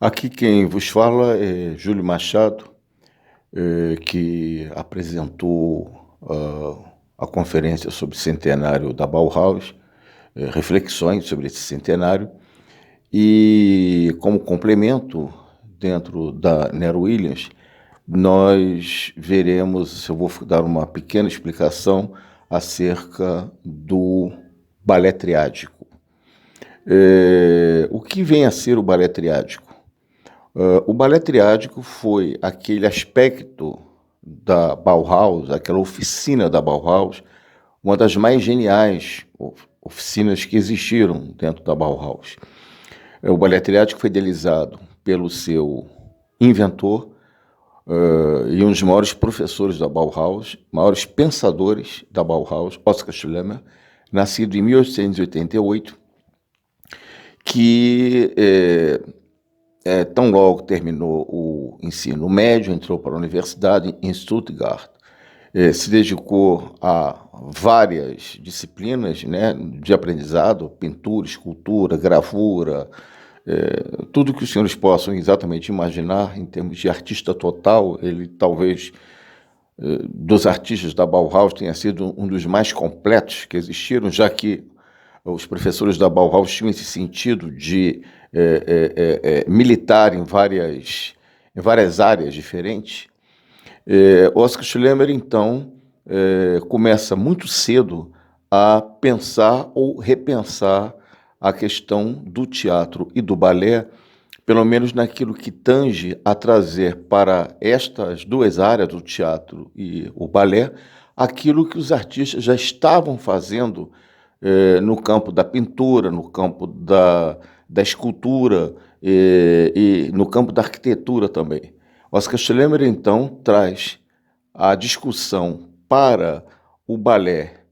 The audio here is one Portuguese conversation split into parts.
Aqui quem vos fala é Júlio Machado, que apresentou a conferência sobre o centenário da Bauhaus, reflexões sobre esse centenário, e como complemento, dentro da Nero Williams, nós veremos, eu vou dar uma pequena explicação acerca do balé triádico. O que vem a ser o balé triádico? O balé triádico foi aquele aspecto da Bauhaus, aquela oficina da Bauhaus, uma das mais geniais oficinas que existiram dentro da Bauhaus. O balé triádico foi idealizado pelo seu inventor e um dos maiores professores da Bauhaus, maiores pensadores da Bauhaus, Oskar Schlemmer, nascido em 1888, que tão logo terminou o ensino médio, entrou para a universidade em Stuttgart, se dedicou a várias disciplinas, né, de aprendizado, pintura, escultura, gravura, tudo que os senhores possam exatamente imaginar em termos de artista total. Ele talvez, dos artistas da Bauhaus, tenha sido um dos mais completos que existiram, já que os professores da Bauhaus tinham esse sentido de militar em várias áreas diferentes. Oskar Schlemmer, então, começa muito cedo a pensar ou repensar a questão do teatro e do balé, pelo menos naquilo que tange a trazer para estas duas áreas, do teatro e o balé, aquilo que os artistas já estavam fazendo no campo da pintura, no campo da escultura e no campo da arquitetura também. Oskar Schlemmer, então, traz a discussão para o balé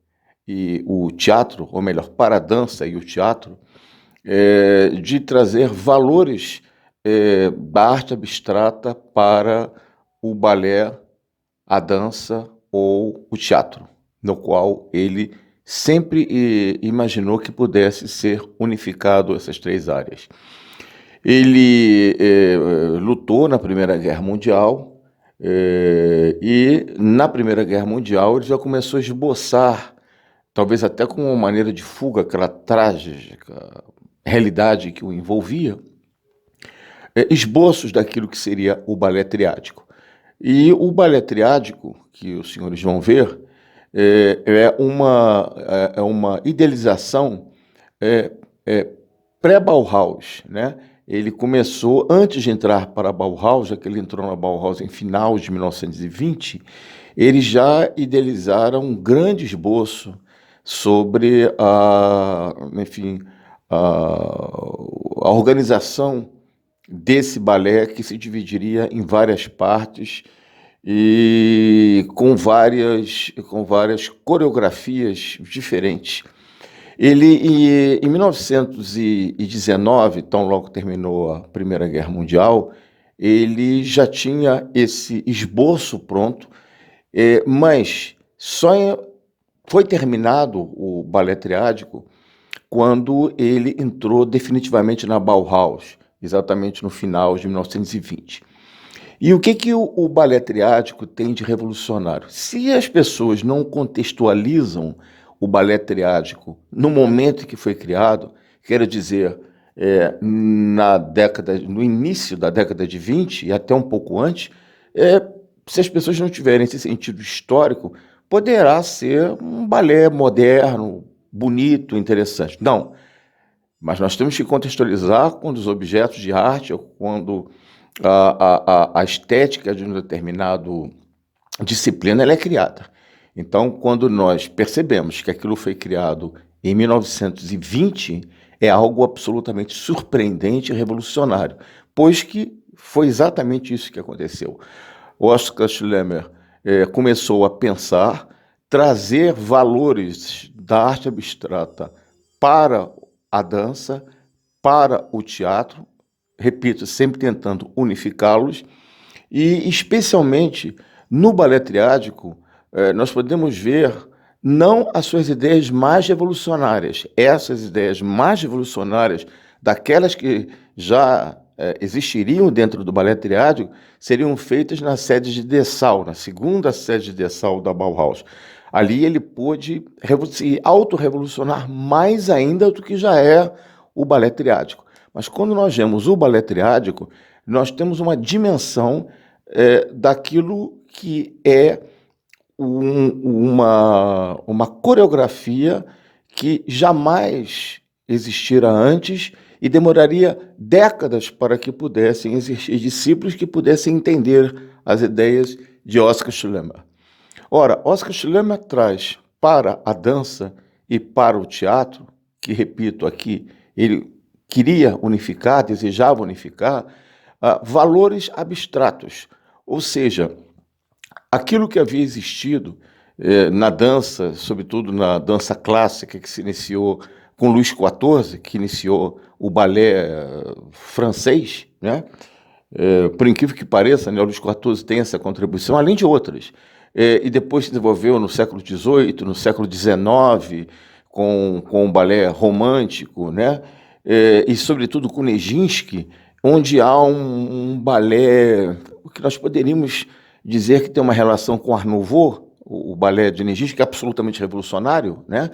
e o teatro, ou melhor, para a dança e o teatro, de trazer valores da arte abstrata para o balé, a dança ou o teatro, no qual ele sempre imaginou que pudesse ser unificado essas três áreas. Ele lutou na Primeira Guerra Mundial e na Primeira Guerra Mundial ele já começou a esboçar, talvez até com uma maneira de fuga, aquela trágica realidade que o envolvia, esboços daquilo que seria o balé triádico. E o balé triádico, que os senhores vão ver, é uma idealização pré-Bauhaus, né? Ele começou, antes de entrar para a Bauhaus, já que ele entrou na Bauhaus em final de 1920, eles já idealizaram um grande esboço sobre a organização desse balé, que se dividiria em várias partes e com várias coreografias diferentes. Ele, em 1919, tão logo terminou a Primeira Guerra Mundial, ele já tinha esse esboço pronto, mas só foi terminado o balé triádico quando ele entrou definitivamente na Bauhaus, exatamente no final de 1920. E o que o balé triádico tem de revolucionário? Se as pessoas não contextualizam o balé triádico no momento em que foi criado, quero dizer, no início da década de 20 e até um pouco antes, se as pessoas não tiverem esse sentido histórico, poderá ser um balé moderno, bonito, interessante. Não, mas nós temos que contextualizar quando os objetos de arte, ou quando a estética de uma determinada disciplina ela é criada. Então, quando nós percebemos que aquilo foi criado em 1920, é algo absolutamente surpreendente e revolucionário, pois que foi exatamente isso que aconteceu. Oskar Schlemmer começou a pensar, trazer valores da arte abstrata para a dança, para o teatro, repito, sempre tentando unificá-los, e especialmente no balé triádico, nós podemos ver não as suas ideias mais revolucionárias, essas ideias mais revolucionárias, daquelas que já existiriam dentro do balé triádico seriam feitas na sede de Dessau, na segunda sede de Dessau da Bauhaus. Ali ele pôde se autorrevolucionar mais ainda do que já é o balé triádico. Mas quando nós vemos o balé triádico, nós temos uma dimensão daquilo que é uma coreografia que jamais existira antes e demoraria décadas para que pudessem existir discípulos que pudessem entender as ideias de Oskar Schlemmer. Ora, Oskar Schlemmer traz para a dança e para o teatro, que, repito aqui, ele queria unificar, desejava unificar, valores abstratos, ou seja, aquilo que havia existido na dança, sobretudo na dança clássica, que se iniciou com Luís XIV, que iniciou o balé francês, né? Por incrível que pareça, né, o Luís XIV tem essa contribuição, além de outras. E depois se desenvolveu no século XVIII, no século XIX, com o balé romântico, né? E sobretudo com Nijinsky, onde há um balé que nós poderíamos dizer que tem uma relação com Art Nouveau, o balé de Nijinsky, que é absolutamente revolucionário, né?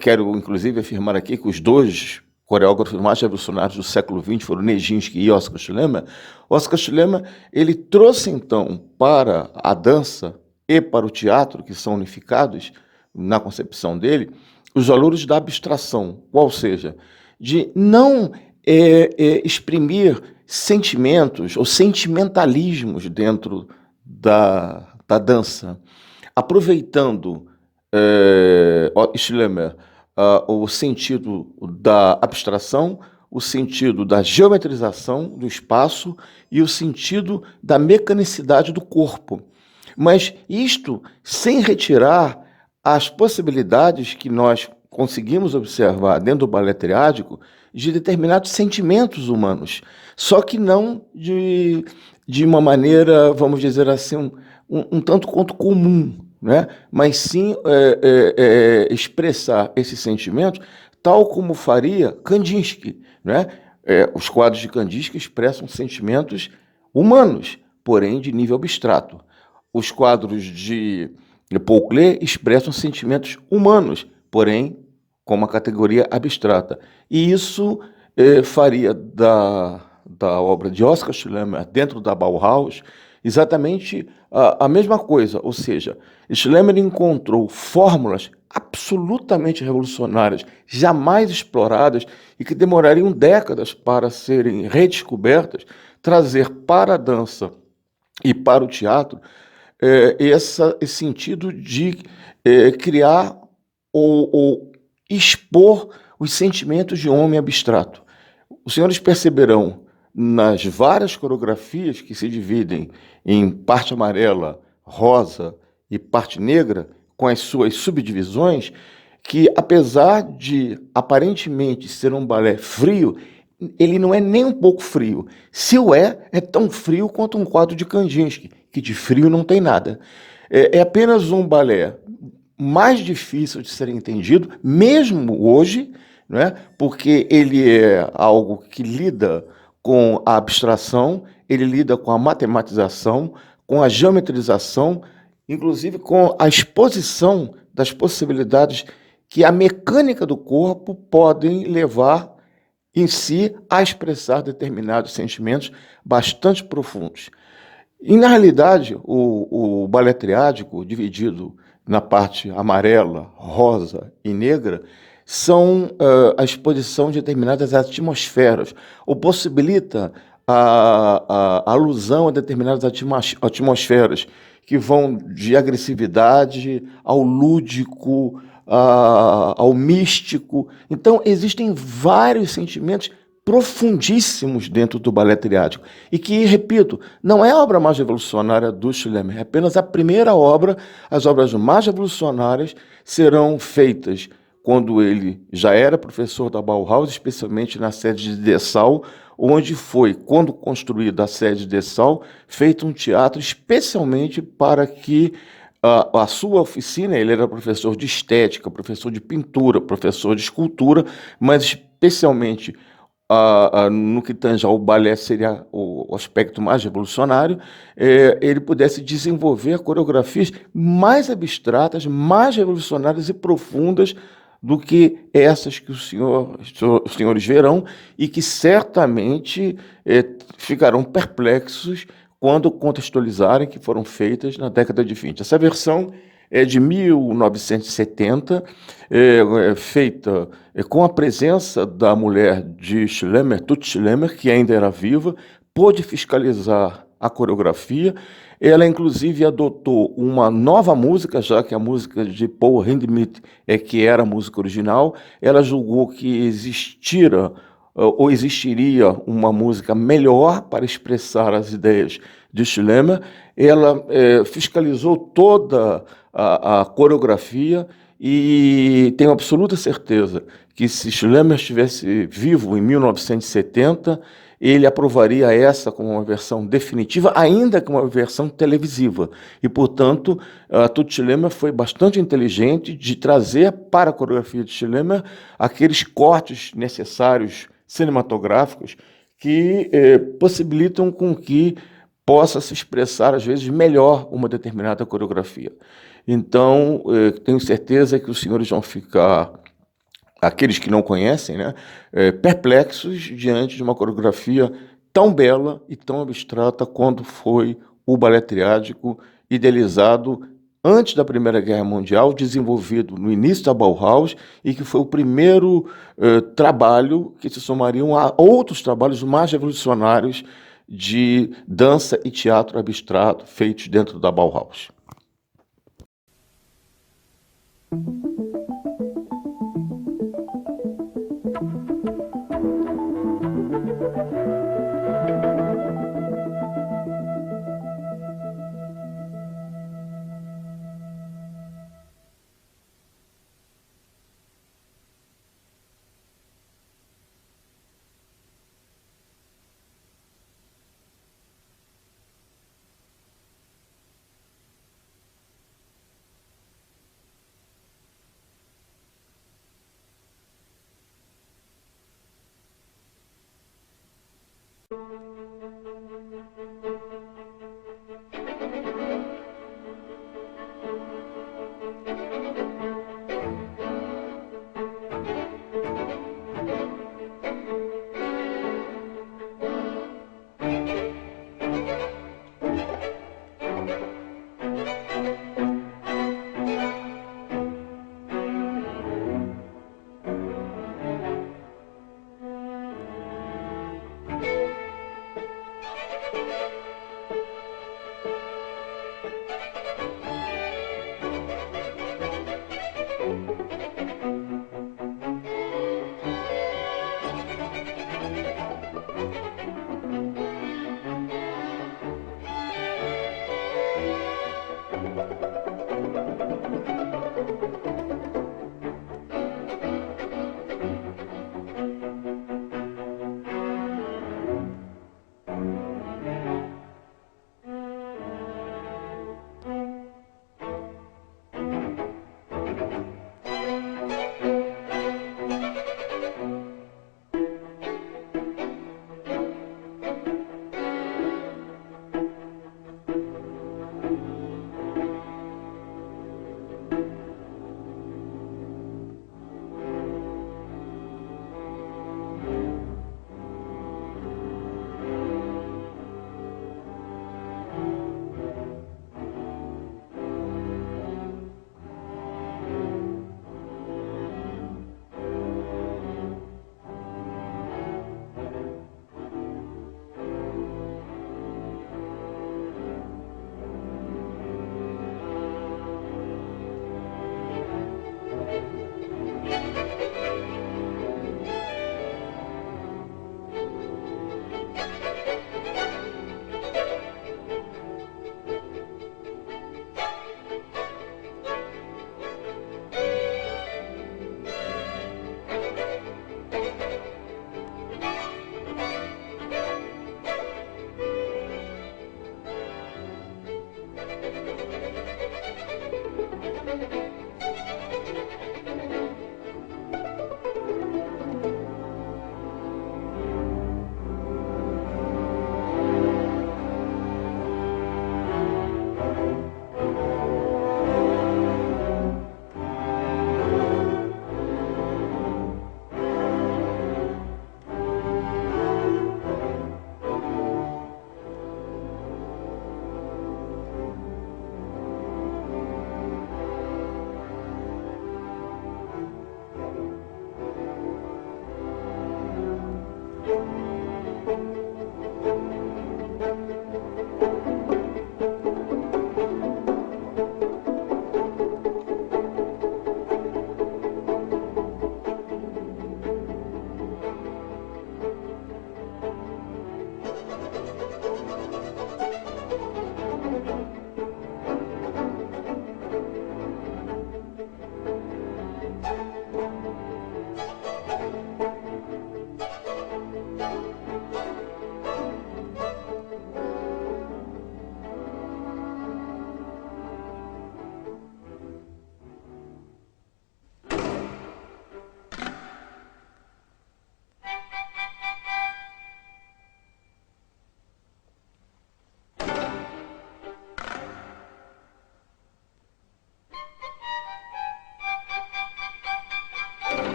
Quero, inclusive, afirmar aqui que os dois coreógrafos mais revolucionários do século XX foram Nijinsky e Oskar Schlemmer. Oskar Schlemmer, ele trouxe, então, para a dança e para o teatro, que são unificados na concepção dele, os valores da abstração, qual seja, de não exprimir sentimentos ou sentimentalismos dentro da dança, aproveitando Schlemmer o sentido da abstração, o sentido da geometrização do espaço e o sentido da mecanicidade do corpo. Mas isto sem retirar as possibilidades que nós conseguimos observar dentro do balé triádico de determinados sentimentos humanos, só que não de uma maneira, vamos dizer assim, um tanto quanto comum, né? Mas sim expressar esses sentimentos tal como faria Kandinsky, né? Os quadros de Kandinsky expressam sentimentos humanos, porém de nível abstrato. Os quadros de Paul Klee expressam sentimentos humanos, porém com uma categoria abstrata. E isso faria da obra de Oskar Schlemmer dentro da Bauhaus exatamente a mesma coisa, ou seja, Schlemmer encontrou fórmulas absolutamente revolucionárias, jamais exploradas e que demorariam décadas para serem redescobertas, trazer para a dança e para o teatro esse sentido de criar ou expor os sentimentos de homem abstrato. Os senhores perceberão nas várias coreografias que se dividem em parte amarela, rosa e parte negra, com as suas subdivisões, que apesar de aparentemente ser um balé frio, ele não é nem um pouco frio. Se o é tão frio quanto um quadro de Kandinsky, que de frio não tem nada. É apenas um balé mais difícil de ser entendido, mesmo hoje, né? Porque ele é algo que lida com a abstração, ele lida com a matematização, com a geometrização, inclusive com a exposição das possibilidades que a mecânica do corpo podem levar em si a expressar determinados sentimentos bastante profundos. E, na realidade, o balé triádico, dividido na parte amarela, rosa e negra, são a exposição de determinadas atmosferas, ou possibilita a alusão a determinadas atmosferas, que vão de agressividade ao lúdico, ao místico. Então, existem vários sentimentos profundíssimos dentro do balé triádico e que, repito, não é a obra mais revolucionária do Schlemmer, é apenas a primeira obra. As obras mais revolucionárias serão feitas quando ele já era professor da Bauhaus, especialmente na sede de Dessau, onde foi, quando construída a sede de Dessau, feito um teatro especialmente para que a sua oficina, ele era professor de estética, professor de pintura, professor de escultura, mas especialmente no que tange ao balé seria o aspecto mais revolucionário, ele pudesse desenvolver coreografias mais abstratas, mais revolucionárias e profundas do que essas que os senhores verão e que certamente ficarão perplexos quando contextualizarem que foram feitas na década de 20. Essa versão é de 1970, feita com a presença da mulher de Schlemmer, Tut Schlemmer, que ainda era viva, pôde fiscalizar a coreografia. Ela, inclusive, adotou uma nova música, já que a música de Paul Hindemith que era a música original. Ela julgou que ou existiria uma música melhor para expressar as ideias de Schlemmer. Ela fiscalizou toda a coreografia e tenho absoluta certeza que se Schlemmer estivesse vivo em 1970, ele aprovaria essa como uma versão definitiva, ainda que uma versão televisiva. E, portanto, a Tut Schlemmer foi bastante inteligente de trazer para a coreografia de Schlemmer aqueles cortes necessários cinematográficos que possibilitam com que possa se expressar, às vezes, melhor uma determinada coreografia. Então, tenho certeza que os senhores vão ficar, aqueles que não conhecem, né, perplexos diante de uma coreografia tão bela e tão abstrata quanto foi o balé triádico, idealizado antes da Primeira Guerra Mundial, desenvolvido no início da Bauhaus e que foi o primeiro trabalho que se somariam a outros trabalhos mais revolucionários de dança e teatro abstrato feitos dentro da Bauhaus.